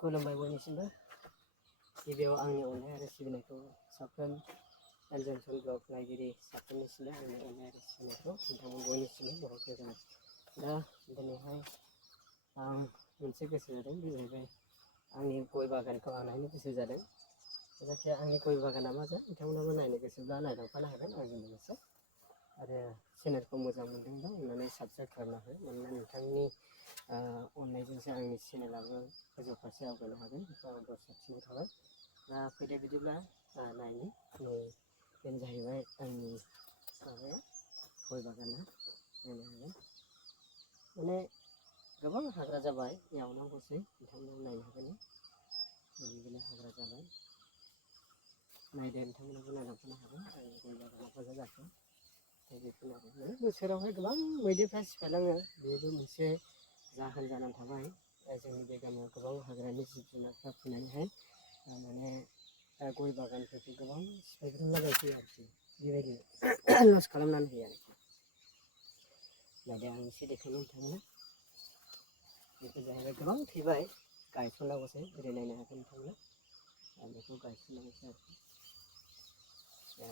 खुलुमबाय बयनिसिमबो गिबियाव आंनि अननाय आरो सिबिनायखौ साफ्रोम एन्जल ब्लग नायगिरि साफ्रोमनिसिमबो आंनि अननाय आरो सिबिनायखौ नोंथांमोन बयनिसिमबो बावहरग्रोबाय। दा दिनैहाय आं मोनसे गोसो जादों, बे जाहैबाय आंनि गय बागानखौ आं नायनो गोसो जादों। जायखिया आंनि गय बागाना मा जायो नोंथांमोनाबो नायनो गोसोब्ला नायलांफानो हागोन आंजों लोगोसे। आरो चेनेलखौ मोजां मोनदोंबा अननानै साबस्क्राइब खालामना हो, मानोना नोंथांनि अननायजोंसो आंनि चेनेलाबो गोजौ फारसे आवगायनो हागोन, बेखौ आं बोर सारस्रिनाय थाबाय। दा फैदो बिदिब्ला नायनि। बेनो जाहैबाय आंनि माबाया गय बागाना, नायनो हागोन। माने गोबां हाग्रा जाबाय, एवनांगौसै, नोंथांमोना नायनो हागोन। बिदिनो हाग्रा जाबाय, नायदो नोंथांमोनाबो नायलांफानो हागोन आंनि गय बागाना मोजां जाखो। बेखौनो आरो माने बोसोरावहाय गोबां मैदेरफ्रा सिफायलाङो, बेबो मोनसे जाहोन जानानै थाबाय। जोंनि बे गामियाव गोबां हाग्रानि जिब जुनारफ्रा फैनानैहाय माने गय बागानफोरखौ गोबां सिफायग्रुंलाबायफैयो आरोखि, बेबायदि लस खालामनानै होयो आरोखि। नायदो आं एसे देखायनो नोंथांमोना। बेफोर जाहैबाय गोबां थैबाय, गायसननांगौसै, ओरै नायनो हागोन नोंथांमोना। बेखौ गायसननांगौसै आरोखि।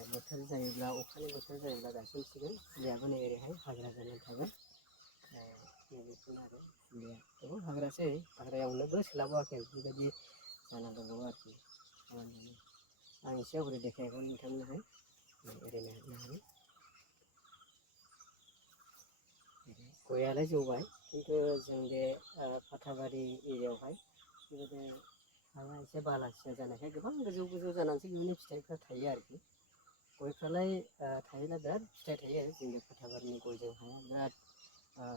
बोथोर जायोब्ला, अखानि बोथोर जायोब्ला गायसनसिगोन। फुलियाबो नै ओरैहाय हाग्रा जानानै थागोन। बेखौनो आरो फुलिया गोबां हाग्रासै, हाग्रा एवनोबो सोलाबाखै, बेबायदि जाना दंबावो आरोखि। आं एसे आवगाय देखायगोन नोंथांमोनहाय, ओरैनो हागोन। गयालाय जौबाय, खिन्थु जों बे फाथाबारि एरियायावहाय बेबायदिनो हाया एसे बालासिया जानायखाय गोबां गोजौ गोजौ जानानैसो बिनि फिथाइफ्रा थायो आरोखि। गयफ्रालाय थायोना बिराद फिथाइ थायो, जोंनि फाथाबारिनि गयजों हाया बिराद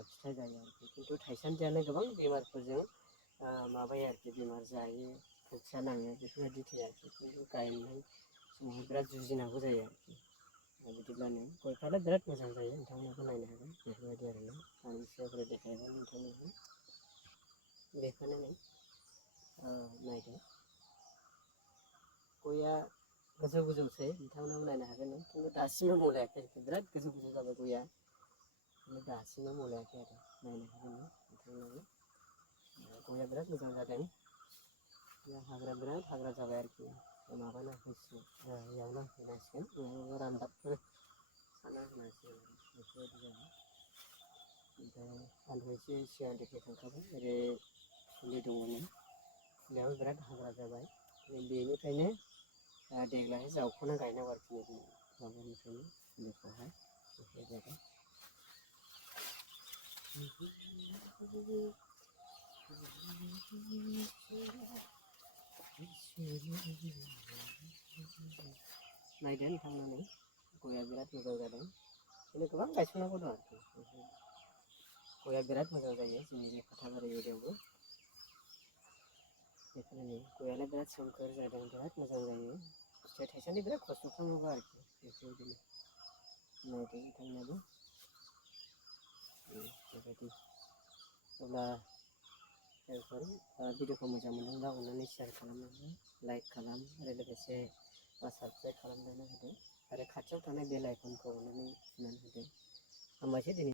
फिथाइ जायो आरोखि। खिन्थु थाइसान्दियानो गोबां बेमारफोरजों माबायो आरोखि, बेमार जायो, खोथिया नाङो, बेफोरबायदि थैयो आरोखि। खिन्थु गायनाय समावहाय बिराद जुजिनांगौ जायो आरोखि। बिदिब्लानो गयफ्रालाय बिराद मोजां जायो, नोंथांमोनाबो नायनो हागोन। बेफोरबायदि आरोना आं एसे देखायगोन नोंथांमोननो। बेखौनो नायदो, गया गोजौ गोजौसै, नोंथांमोनाबो नायनो हागोन। खिन्थु दासिमबो मलायाखै, बिराद गोजौ गोजौ जाबाय गया, दासिमबो मलायाखै आरो। नायनो हागोन नोंथांमोनाबो, गया बिराद मोजां जादों। हाग्रा बिराद हाग्रा जाबाय आरोखि, माबाना होसिगोन, एवना होनांसिगोन, नङाबा रानदाबफोर साना होनांसिगोन आरो, बेफोरबायदि जाबाय। ओमफ्राय आं एसे सिगां देखायखांखाबाय, ओरै फुलि दङमोन, फुलियाबो बिराद हाग्रा जाबाय। बेनिफ्रायनो देग्लाय जावख'ना गायनांगौ आरोखि, माबानिफ्रायनो फुलिखौहाय, बेफोरबायदि। नायदो नोंथांमोना, गया बिराद मोजां जादों, बिदिनो गोबां गायसननांगौ दं आरोखि। गया बिराद मोजां जायो जोंनि बे फाथाबारि एरियायावबो। बेफोरनो गयालाय बिराद सोमखोर जादों, बिराद मोजां जायो, फिथाइ थाइसान्दि बिराद खस्थ' खालामनांगौ आरोखि। बेफोरबायदिनो नायदो नोंथांमोनाबो, बेबायदि। अब्ला जोंफोर भिडिअखौ मोजां मोनदोंब्ला अननानै शेयार खालामनानै लाइक खालाम, आरो लोगोसे साबस्क्राइब खालामनानै होदो, आरो खाथियाव थानाय बेल आइकनखौ अननानै थुनानै होदो। हामबायसै दिनै।